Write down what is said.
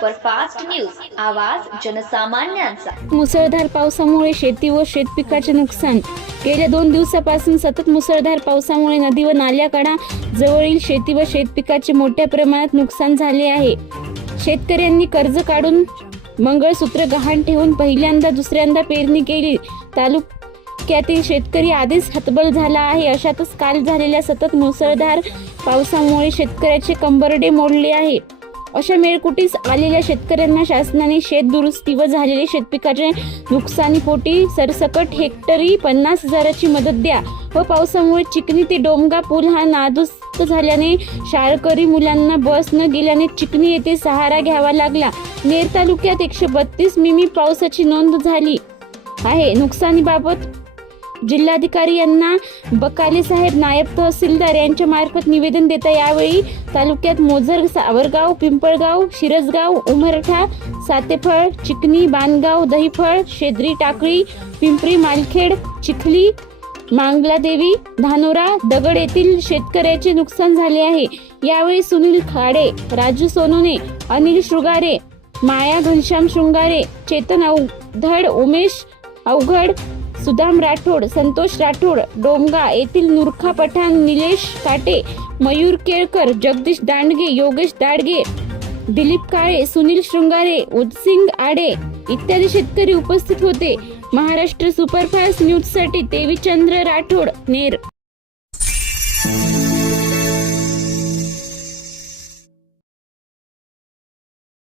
Superfast news, आवाज जनसामान्यांचा। मुसळधार पावसामुळे शेती व शेतपिकाचे नुकसान। गेल्या 2 दिवसापासून सतत मुसळधार पावसामुळे नदी व नाल्याकडा जवळील शेती व शेतपिकाचे मोठ्या प्रमाणात नुकसान झाले आहे। शेतकऱ्यांनी कर्ज काढून मंगळसूत्र गहाण ठेवून पहिल्यांदा दुसऱ्यांदा पेरणी केली। तालुक्यातील शेतकरी आधीच हतबल झाला आहे। अशातच काल झालेल्या सतत मुसळधार पावसामुळे शेतकऱ्याचे कंबरडे मोडले आहे। अशा मेळकुटीस आलेल्या शेतकऱ्यांना शासनाने शेत दुरुस्ती व झालेले शेतपिकाचे नुकसानीपोटी सरसकट हेक्टरी 50,000ची मदत द्या व पावसामुळे चिखली ते डोमगा पूल हा नादुरुस्त झाल्याने शाळकरी मुलांना बस न गेल्याने चिखली येथे सहारा घ्यावा लागला। नेर तालुक्यात 132 मिमी पावसाची नोंद झाली आहे। नुकसानीबाबत जिल्हाधिकारी यांना बकाले साहेब नायब तहसीलदार यांच्या मार्फत निवेदन देता यावेळी तालुक्यात मोझर, सावरगाव, पिंपळगाव, शिरसगाव, उमरठा, सातेफळ, चिकणी, बाणगाव, दहिफळ, शेद्री, टाकळी, पिंपरी, मालखेड, चिखली, मांगलादेवी, धानोरा, दगड येथील शेतकऱ्याचे नुकसान झाले आहे। यावेळी सुनील खाडे, राजू सोनोने, अनिल शृंगारे, माया घनश्याम शृंगारे, चेतन अवधड, उमेश अवघड, सुदाम राठोड, संतोष राठोड, डोमगा येथील नूरखा पठाण, निलेश काटे, मयूर केळकर, जगदीश दांडगे, योगेश दाडगे, दिलीप काळे, सुनील शृंगारे, उदसिंग आडे इत्यादी शेतकरी उपस्थित होते। महाराष्ट्र सुपरफास्ट न्यूज साठी देवीचंद्र राठोड, नेर।